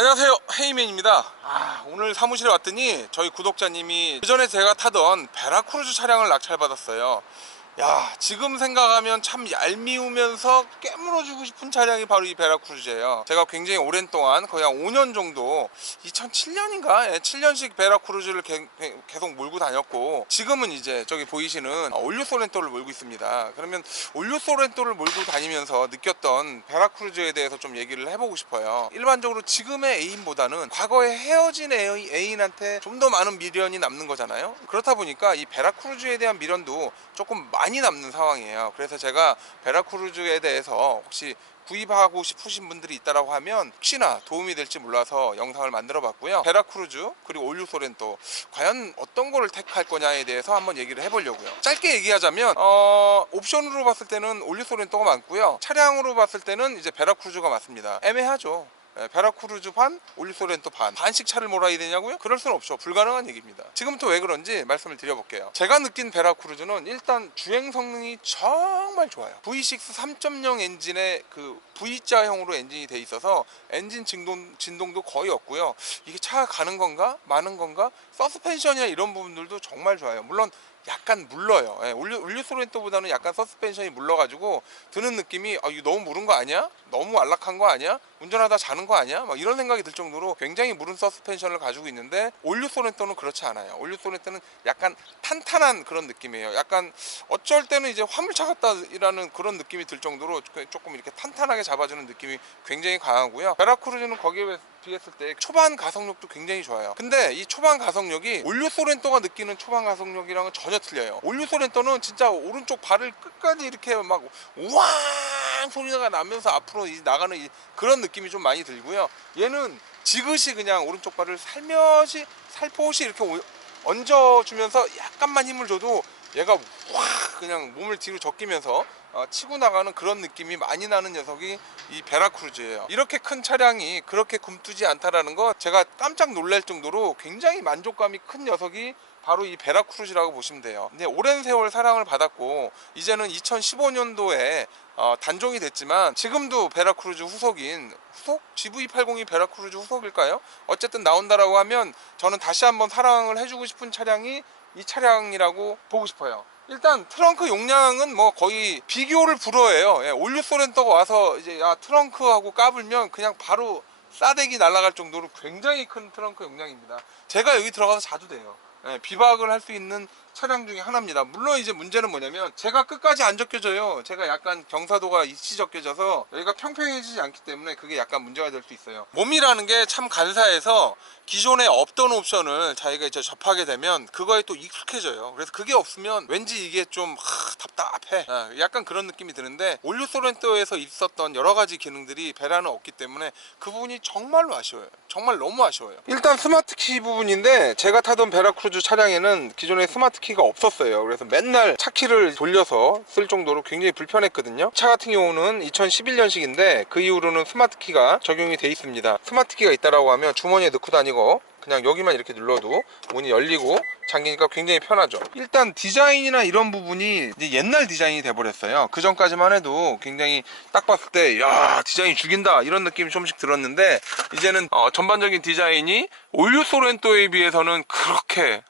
안녕하세요, 헤이맨입니다. 오늘 사무실에 왔더니 저희 구독자님이 그전에 제가 타던 베라크루즈 차량을 낙찰받았어요. 야, 지금 생각하면 참 얄미우면서 깨물어주고 싶은 차량이 바로 이 베라크루즈예요. 제가 굉장히 오랜 동안 거의 한 5년 정도, 2007년인가? 7년씩 베라크루즈를 계속 몰고 다녔고, 지금은 이제 저기 보이시는 올류 소렌토를 몰고 있습니다. 그러면 올류 소렌토를 몰고 다니면서 느꼈던 베라크루즈에 대해서 좀 얘기를 해보고 싶어요. 일반적으로 지금의 애인보다는 과거에 헤어진 애인한테 좀 더 많은 미련이 남는 거잖아요. 그렇다 보니까 이 베라크루즈에 대한 미련도 조금 많이 남는 상황이에요. 그래서 제가 베라크루즈에 대해서 혹시 구입하고 싶으신 분들이 있다라고 하면 혹시나 도움이 될지 몰라서 영상을 만들어 봤고요. 베라크루즈 그리고 올류 소렌토 과연 어떤 거를 택할 거냐에 대해서 한번 얘기를 해보려고요. 짧게 얘기하자면 옵션으로 봤을 때는 올류 소렌토가 많고요. 차량으로 봤을 때는 이제 베라크루즈가 맞습니다. 애매하죠. 베라크루즈 반, 올류 소렌토 반씩 차를 몰아야 되냐고요? 그럴 수는 없죠. 불가능한 얘기입니다. 지금부터 왜 그런지 말씀을 드려볼게요. 제가 느낀 베라크루즈는 일단 주행 성능이 정말 좋아요. V6 3.0 엔진의 그 V자형으로 엔진이 돼 있어서 엔진 진동도 거의 없고요. 이게 차가 가는 건가 마는 건가, 서스펜션이나 이런 부분들도 정말 좋아요. 물론 약간 물러요. 올류 소렌토보다는 약간 서스펜션이 물러가지고 드는 느낌이 이거 너무 무른 거 아니야? 너무 안락한 거 아니야? 운전하다 자는 거 아니야? 막 이런 생각이 들 정도로 굉장히 무른 서스펜션을 가지고 있는데, 올류 소렌토는 그렇지 않아요. 올류 소렌토는 약간 탄탄한 그런 느낌이에요. 약간 어쩔 때는 이제 화물차 같다라는 그런 느낌이 들 정도로 조금 이렇게 탄탄하게 잡아주는 느낌이 굉장히 강하고요. 베라크루즈는 거기에 비했을 때 초반 가속력도 굉장히 좋아요. 근데 이 초반 가속력이 올류 소렌토가 느끼는 초반 가속력이랑은 전혀 틀려요. 올류 소렌토는 진짜 오른쪽 발을 끝까지 이렇게 막 우왕 소리가 나면서 앞으로 나가는 그런 느낌이 좀 많이 들고요. 얘는 지그시 그냥 오른쪽 발을 살포시 이렇게 얹어주면서 약간만 힘을 줘도 얘가 확 그냥 몸을 뒤로 적기면서 치고 나가는 그런 느낌이 많이 나는 녀석이 이 베라크루즈예요. 이렇게 큰 차량이 그렇게 굼뜨지 않다라는 거 제가 깜짝 놀랄 정도로 굉장히 만족감이 큰 녀석이 바로 이 베라크루즈라고 보시면 돼요. 근데 오랜 세월 사랑을 받았고 이제는 2015년도에 단종이 됐지만 지금도 베라크루즈 후속인 GV80이 베라크루즈 후속일까요? 어쨌든 나온다라고 하면 저는 다시 한번 사랑을 해주고 싶은 차량이 이 차량이라고 보고 싶어요. 일단 트렁크 용량은 뭐 거의 비교를 불허해요. 올류 소렌토가 와서 이제 트렁크하고 까불면 그냥 바로 싸대기 날아갈 정도로 굉장히 큰 트렁크 용량입니다. 제가 여기 들어가서 자도 돼요. 비박을 할 수 있는 차량 중에 하나입니다. 물론 이제 문제는 뭐냐면 제가 끝까지 안 적혀져요. 제가 약간 경사도가 이치 적혀져서 여기가 평평해지지 않기 때문에 그게 약간 문제가 될 수 있어요. 몸이라는 게 참 간사해서 기존에 없던 옵션을 자기가 이제 접하게 되면 그거에 또 익숙해져요. 그래서 그게 없으면 왠지 이게 좀 답답해. 약간 그런 느낌이 드는데 올류 소렌토에서 있었던 여러 가지 기능들이 베라는 없기 때문에 그 부분이 정말로 아쉬워요. 정말 너무 아쉬워요. 일단 스마트키 부분인데 제가 타던 베라크루즈 차량에는 기존에 스마트키가 없었어요. 그래서 맨날 차키를 돌려서 쓸 정도로 굉장히 불편했거든요. 차 같은 경우는 2011년식인데 그 이후로는 스마트키가 적용이 돼 있습니다. 스마트키가 있다라고 하면 주머니에 넣고 다니고 그냥 여기만 이렇게 눌러도 문이 열리고 잠기니까 굉장히 편하죠. 일단 디자인이나 이런 부분이 이제 옛날 디자인이 돼버렸어요. 그 전까지만 해도 굉장히 딱 봤을 때 야, 디자인이 죽인다 이런 느낌이 좀씩 들었는데 이제는 전반적인 디자인이 올류 소렌토에 비해서는 그렇게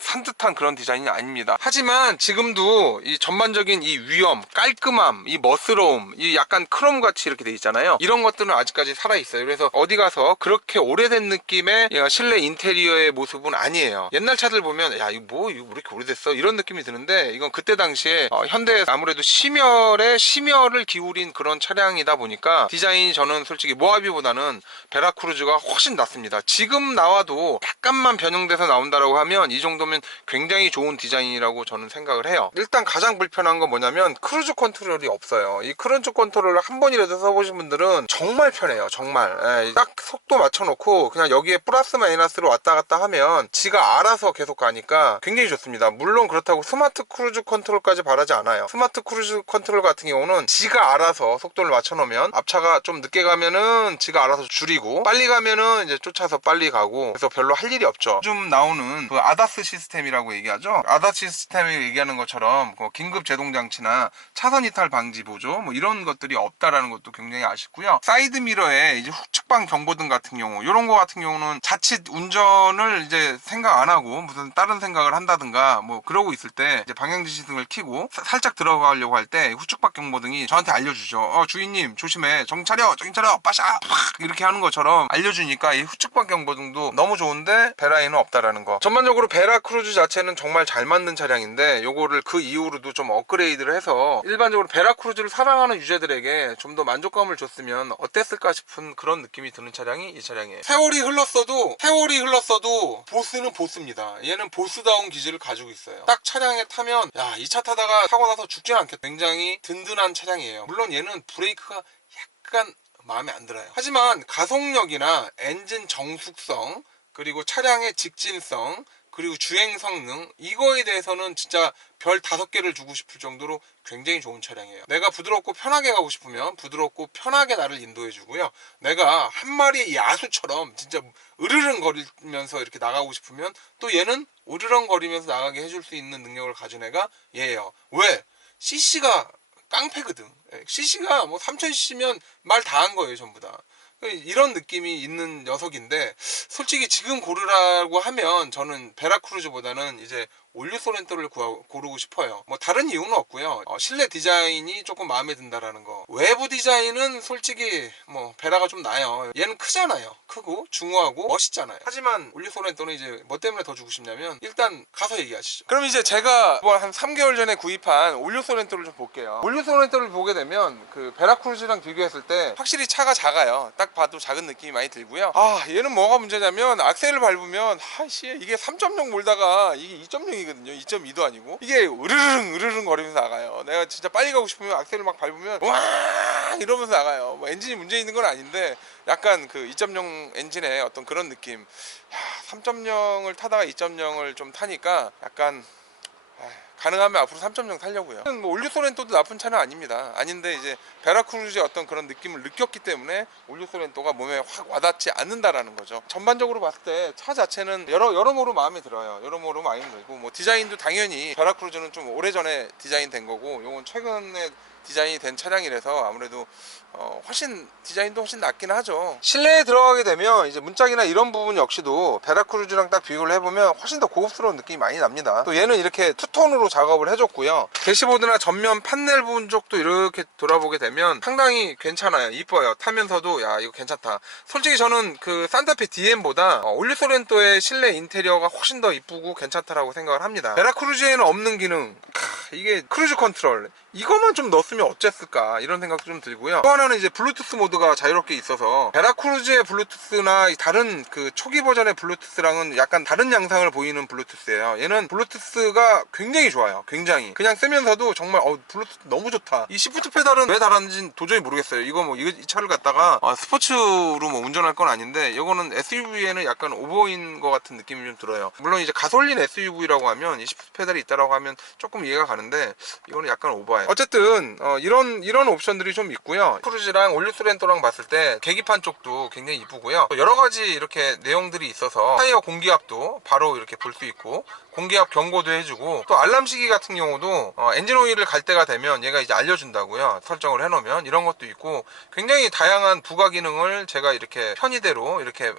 산뜻한 그런 디자인이 아닙니다. 하지만 지금도 이 전반적인 이 위엄, 깔끔함, 이 멋스러움, 이 약간 크롬 같이 이렇게 돼 있잖아요. 이런 것들은 아직까지 살아 있어요. 그래서 어디 가서 그렇게 오래된 느낌의 실내 인테리어의 모습은 아니에요. 옛날 차들 보면 야 이거 왜 이렇게 오래됐어 이런 느낌이 드는데 이건 그때 당시에 현대 아무래도 심혈을 기울인 그런 차량이다 보니까 디자인이 저는 솔직히 모하비보다는 베라크루즈가 훨씬 낫습니다. 지금 나와도 약간만 변형돼서 나온다라고 하면 이 정도면 굉장히 좋은 디자인이라고 저는 생각을 해요. 일단 가장 불편한 건 뭐냐면 크루즈 컨트롤이 없어요. 이 크루즈 컨트롤을 한 번이라도 써보신 분들은 정말 편해요. 정말 딱 속도 맞춰놓고 그냥 여기에 플러스 마이너스로 왔다 갔다 하면 지가 알아서 계속 가니까 굉장히 좋습니다. 물론 그렇다고 스마트 크루즈 컨트롤까지 바라지 않아요. 스마트 크루즈 컨트롤 같은 경우는 지가 알아서 속도를 맞춰놓으면 앞차가 좀 늦게 가면은 지가 알아서 줄이고 빨리 가면은 이제 쫓아서 빨리 가고 그래서 별로 할 일이 없죠. 요즘 나오는 이유는 그 아다스 시스템이라고 얘기하죠. 아다스 시스템을 얘기하는 것처럼 긴급 제동 장치나 차선 이탈 방지 보조 뭐 이런 것들이 없다라는 것도 굉장히 아쉽고요. 사이드 미러에 이제 후측방 경보등 같은 경우, 이런 거 같은 경우는 자칫 운전을 이제 생각 안 하고 무슨 다른 생각을 한다든가 뭐 그러고 있을 때 이제 방향지시등을 켜고 살짝 들어가려고 할 때 후측방 경보등이 저한테 알려주죠. 주인님 조심해, 정신 차려, 정신 차려, 빠샤 팍 이렇게 하는 것처럼 알려주니까 이 후측방 경보등도 너무 좋은데 베라에는 없다라는 거. 전반적으로 베라 크루즈 자체는 정말 잘 만든 차량인데 요거를 그 이후로도 좀 업그레이드를 해서 일반적으로 베라 크루즈를 사랑하는 유저들에게 좀 더 만족감을 줬으면 어땠을까 싶은 그런 느낌이 드는 차량이 이 차량이에요. 세월이 흘렀어도 보스는 보스입니다. 얘는 보스다운 기질을 가지고 있어요. 딱 차량에 타면 야, 이 차 타다가 사고 나서 죽진 않겠다. 굉장히 든든한 차량이에요. 물론 얘는 브레이크가 약간 마음에 안 들어요. 하지만 가속력이나 엔진 정숙성, 그리고 차량의 직진성, 그리고 주행 성능, 이거에 대해서는 진짜 별 5개를 주고 싶을 정도로 굉장히 좋은 차량이에요. 내가 부드럽고 편하게 가고 싶으면 부드럽고 편하게 나를 인도해 주고요. 내가 한 마리의 야수처럼 진짜 으르렁 거리면서 이렇게 나가고 싶으면 또 얘는 으르렁 거리면서 나가게 해줄 수 있는 능력을 가진 애가 얘예요. 왜? CC가 깡패거든. CC가 뭐 3000cc면 말 다 한 거예요, 전부 다. 이런 느낌이 있는 녀석인데, 솔직히 지금 고르라고 하면 저는 베라 크루즈보다는 이제 올류 소렌토를 고르고 싶어요. 뭐 다른 이유는 없고요. 실내 디자인이 조금 마음에 든다라는 거. 외부 디자인은 솔직히 뭐 베라가 좀 나아요. 얘는 크잖아요. 크고 중후하고 멋있잖아요. 하지만 올류 소렌토는 이제 뭐 때문에 더 주고 싶냐면, 일단 가서 얘기하시죠. 그럼 이제 제가 뭐 한 3개월 전에 구입한 올류 소렌토를 좀 볼게요. 올류 소렌토를 보게 되면 그 베라 크루즈랑 비교했을 때 확실히 차가 작아요. 딱 봐도 작은 느낌이 많이 들고요. 얘는 뭐가 문제냐면 악셀을 밟으면 이게 3.0 몰다가 이게 2.0 이거든요. 2.2도 아니고 이게 으르릉 거리면서 나가요. 내가 진짜 빨리 가고 싶으면 악셀을 막 밟으면 와 이러면서 나가요. 뭐 엔진이 문제 있는 건 아닌데 약간 그 2.0 엔진의 어떤 그런 느낌. 3.0을 타다가 2.0을 좀 타니까 약간 가능하면 앞으로 3.0 타려고요. 뭐 올류 소렌토도 나쁜 차는 아닙니다. 아닌데 이제 베라 크루즈의 어떤 그런 느낌을 느꼈기 때문에 올류 소렌토가 몸에 확 와닿지 않는다라는 거죠. 전반적으로 봤을 때 차 자체는 여러모로 마음에 들어요. 여러모로 마음에 들고 뭐 디자인도 당연히 베라 크루즈는 좀 오래전에 디자인된 거고 요건 최근에 디자인이 된 차량이라서 아무래도 디자인도 훨씬 낫긴 하죠. 실내에 들어가게 되면 이제 문짝이나 이런 부분 역시도 베라 크루즈랑 딱 비교를 해보면 훨씬 더 고급스러운 느낌이 많이 납니다. 또 얘는 이렇게 투톤으로 작업을 해줬고요. 대시보드나 전면 판넬 부분 쪽도 이렇게 돌아보게 되면 상당히 괜찮아요. 이뻐요. 타면서도 야 이거 괜찮다. 솔직히 저는 그 산타페 DM보다 올류 소렌토의 실내 인테리어가 훨씬 더 이쁘고 괜찮다라고 생각을 합니다. 베라 크루즈에는 없는 기능, 이게 크루즈 컨트롤, 이것만 좀 넣었으면 어쨌을까 이런 생각도 좀 들고요. 또 하나는 이제 블루투스 모드가 자유롭게 있어서 베라 크루즈의 블루투스나 다른 그 초기 버전의 블루투스랑은 약간 다른 양상을 보이는 블루투스예요. 얘는 블루투스가 굉장히 좋아요. 굉장히 그냥 쓰면서도 정말 블루투스 너무 좋다. 이 시프트 페달은 왜 달았는지 도저히 모르겠어요. 이 차를 갖다가 스포츠로 뭐 운전할 건 아닌데 이거는 SUV에는 약간 오버인 것 같은 느낌이 좀 들어요. 물론 이제 가솔린 SUV라고 하면 이 시프트 페달이 있다라고 하면 조금 이해가 가는데 이거는 약간 오버예요. 어쨌든 이런 옵션들이 좀 있고요. 크루즈랑 올류 소렌토랑 봤을 때 계기판 쪽도 굉장히 이쁘고요. 여러 가지 이렇게 내용들이 있어서 타이어 공기압도 바로 이렇게 볼 수 있고 공기압 경고도 해주고, 또 알람 시기 같은 경우도 엔진 오일을 갈 때가 되면 얘가 이제 알려준다고요. 설정을 해놓으면 이런 것도 있고 굉장히 다양한 부가 기능을 제가 이렇게 편의대로 이렇게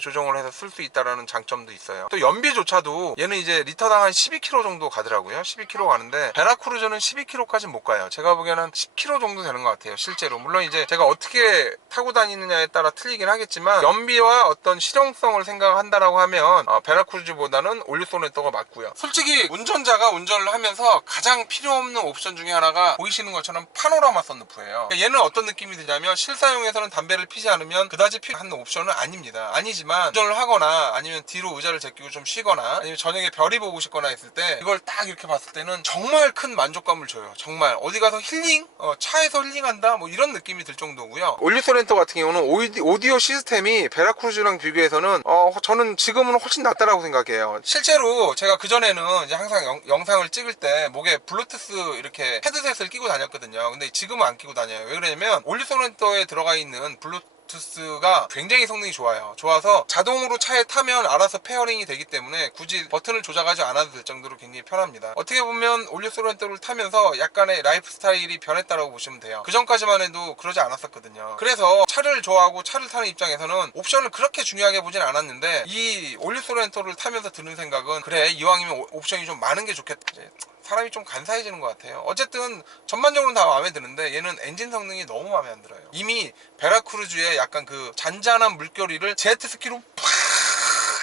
조정을 해서 쓸 수 있다라는 장점도 있어요. 또 연비조차도 얘는 이제 리터당 한 12km 정도 가더라고요. 12km 가는데 베라 크루즈는 12km까지 못 가요. 제가 보기에는 한 10km 정도 되는 것 같아요. 실제로. 물론 이제 제가 어떻게 타고 다니느냐에 따라 틀리긴 하겠지만 연비와 어떤 실용성을 생각한다라고 하면 베라 크루즈보다는 올류 소렌토가 맞고요. 솔직히 운전자가 운전을 하면서 가장 필요 없는 옵션 중에 하나가 보이시는 것처럼 파노라마 선루프예요. 얘는 어떤 느낌이 드냐면 실사용에서는 담배를 피지 않으면 그다지 필요한 옵션은 아닙니다. 아니지만 운전을 하거나 아니면 뒤로 의자를 제끼고 좀 쉬거나 아니면 저녁에 별이 보고 싶거나 했을 때 이걸 딱 이렇게 봤을 때는 정말 큰 만족감을 줘요. 정말 어디 가서 힐링? 차에서 힐링한다? 뭐 이런 느낌이 들 정도고요. 올류 소렌토 같은 경우는 오디오 시스템이 베라 크루즈랑 비교해서는 저는 지금은 훨씬 낫다라고 생각해요. 실제로 제가 그전에는 이제 항상 영상을 찍을 때 목에 블루투스 이렇게 헤드셋을 끼고 다녔거든요. 근데 지금은 안 끼고 다녀요. 왜 그러냐면 올류 소렌토에 들어가 있는 블루투스가 굉장히 성능이 좋아서 자동으로 차에 타면 알아서 페어링이 되기 때문에 굳이 버튼을 조작하지 않아도 될 정도로 굉장히 편합니다. 어떻게 보면 올류 소렌토를 타면서 약간의 라이프 스타일이 변했다고 보시면 돼요. 그 전까지만 해도 그러지 않았었거든요. 그래서 차를 좋아하고 차를 타는 입장에서는 옵션을 그렇게 중요하게 보진 않았는데 이 올류 소렌토를 타면서 드는 생각은, 그래, 이왕이면 옵션이 좀 많은 게 좋겠다. 이제 사람이 좀 간사해지는 것 같아요. 어쨌든 전반적으로는 다 마음에 드는데 얘는 엔진 성능이 너무 마음에 안 들어요. 이미 베라크루즈의 약간 그 잔잔한 물결이를 제트스키로 팍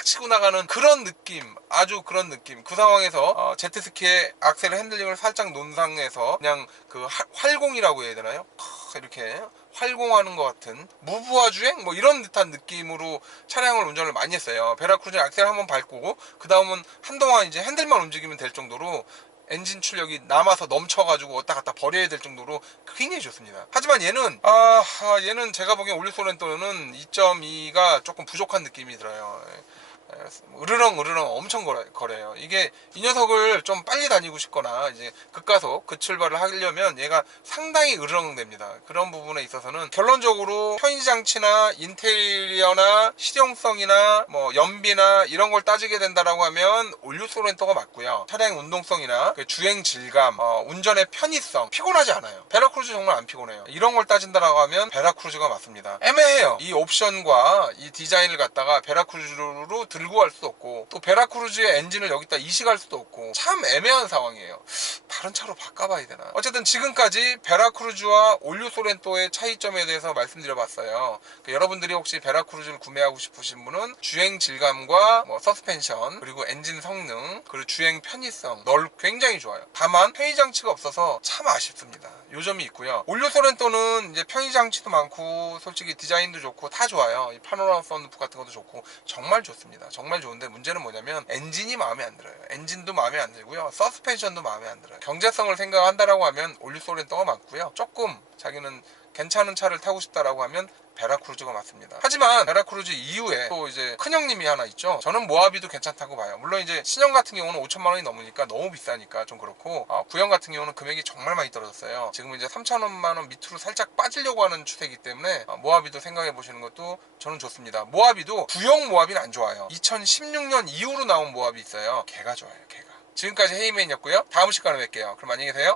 치고 나가는 그런 느낌, 아주 그런 느낌. 그 상황에서 제트스키의 악셀 핸들링을 살짝 놓은 상에서 그냥 그 활공이라고 해야 되나요? 이렇게 활공하는 것 같은 무부하 주행? 뭐 이런 듯한 느낌으로 차량을 운전을 많이 했어요. 베라크루즈 악셀 한번 밟고 그 다음은 한동안 이제 핸들만 움직이면 될 정도로 엔진 출력이 남아서 넘쳐가지고 왔다 갔다 버려야 될 정도로 굉장히 좋습니다. 하지만 얘는 제가 보기엔 올류 소렌토는 2.2가 조금 부족한 느낌이 들어요. 으르렁 엄청 거려요. 이게 이 녀석을 좀 빨리 다니고 싶거나 이제 급가속 급출발을 하려면 얘가 상당히 으르렁 됩니다. 그런 부분에 있어서는 결론적으로 편의장치나 인테리어나 실용성이나 뭐 연비나 이런 걸 따지게 된다라고 하면 올류 소렌토가 맞고요. 차량 운동성이나 그 주행 질감, 운전의 편의성, 피곤하지 않아요. 베라크루즈 정말 안 피곤해요. 이런 걸 따진다라고 하면 베라크루즈가 맞습니다. 애매해요. 이 옵션과 이 디자인을 갖다가 베라크루즈로 들고 갈 수도 없고, 또 베라크루즈의 엔진을 여기다 이식할 수도 없고, 참 애매한 상황이에요. 다른 차로 바꿔봐야 되나. 어쨌든 지금까지 베라크루즈와 올류 소렌토의 차이점에 대해서 말씀드려봤어요. 여러분들이 혹시 베라크루즈를 구매하고 싶으신 분은 주행 질감과 뭐 서스펜션, 그리고 엔진 성능, 그리고 주행 편의성 굉장히 좋아요. 다만 편의장치가 없어서 참 아쉽습니다. 요 점이 있고요. 올류 소렌토는 이제 편의장치도 많고 솔직히 디자인도 좋고 다 좋아요. 이 파노라마 썬루프 같은 것도 좋고 정말 좋습니다. 정말 좋은데 문제는 뭐냐면 엔진이 마음에 안 들어요. 엔진도 마음에 안 들고요. 서스펜션도 마음에 안 들어요. 경제성을 생각한다라고 하면 올류 소렌토가 맞고요. 조금 자기는 괜찮은 차를 타고 싶다라고 하면 베라크루즈가 맞습니다. 하지만 베라크루즈 이후에 또 이제 큰형님이 하나 있죠. 저는 모하비도 괜찮다고 봐요. 물론 이제 신형 같은 경우는 5천만 원이 넘으니까 너무 비싸니까 좀 그렇고, 구형 같은 경우는 금액이 정말 많이 떨어졌어요. 지금 이제 3천원만 원 밑으로 살짝 빠지려고 하는 추세이기 때문에 모하비도 생각해 보시는 것도 저는 좋습니다. 모하비도 구형 모하비는 안 좋아요. 2016년 이후로 나온 모하비 있어요. 걔가 좋아요. 걔가. 지금까지 헤이맨이었고요. 다음 시간에 뵐게요. 그럼 안녕히 계세요.